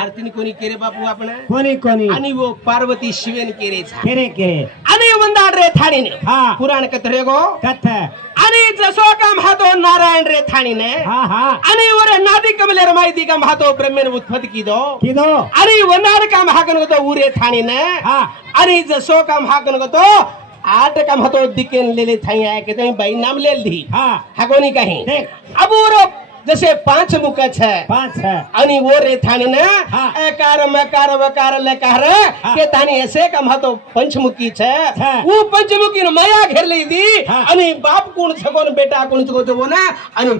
भारतीने कोणी केरे बापू आपण कोणी कोणी आणि वो पार्वती शिवेन केरे केरे केरे आणि वंदाड रे थाणीने हा पुराण कथरे गो कथ आणि जसो का महातो नारायण रे थाणीने हा हा आणि वर नादी कमलेर माहिती का महातो ब्रह्मेन उत्पत्ति किदो आणि वंदाड का महाकन गतो उरे थाणीने हा आणि जसो का महाकन गतो आठ का महतो दिकेन लेले थाई आहे के तुम्ही बाई नाम लेल दी हा हागोनी काही देख अबूर जसे पांच मुख है पांच है आणि वो रे थाने ना हाँ। एकार मकार वकार लकार हाँ। के तानी ऐसे का महतो पंचमुखी छे हाँ। वो पंचमुखी ने माया घेर ली दी हाँ। आणि बाप कोण छकोन बेटा कोण छको तो वो ना आणि